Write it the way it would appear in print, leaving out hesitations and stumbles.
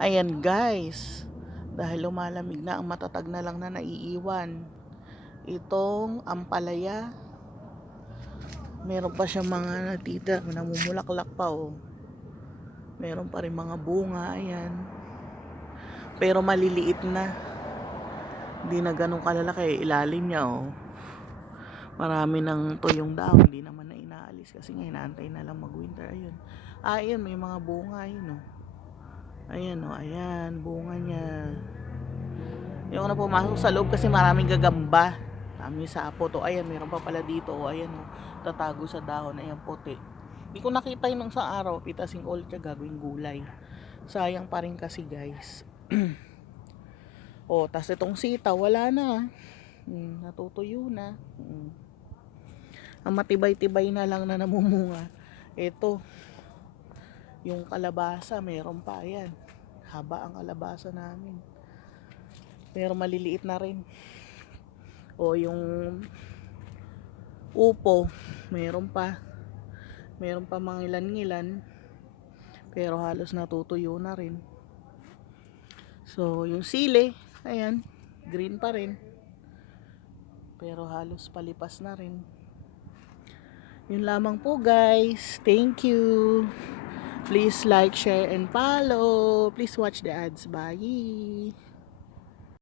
Ayan guys, dahil lumalamig na, ang matatag na lang na naiiwan. Itong ampalaya, meron pa siyang mga natita, namumulaklak pa oh. Meron pa rin mga bunga, ayan. Pero maliliit na. Hindi na ganun kalalaki, ilalim niya oh. Marami ng tuyong daon, hindi naman na inaalis kasi nga inaantay na lang mag-winter. Ayun. Ayun, may mga bunga ayun oh. Ayan oh, ayan, bunga niya. Yung na pumasok sa loob kasi maraming gagamba. Maraming sapo to. Ayan, meron pa pala dito oh. Ayan oh, tatago sa dahon, ayan puti. Hindi ko nakita yun nung sa araw, pitasing all siya gagawing gulay. Sayang pa rin kasi guys. Oh, tas itong sitaw, wala na. Natutuyo na. Ang matibay-tibay na lang na namumunga. Ito, yung kalabasa, meron pa. Ayan, haba ang kalabasa namin. Pero maliliit na rin. O yung upo, meron pa. Meron pa mga ilan-ilan. Pero halos natutuyo na rin. So, yung sili, ayan, green pa rin. Pero halos palipas na rin. Yun lamang po guys. Thank you. Please like, share, and follow. Please watch the ads. Bye.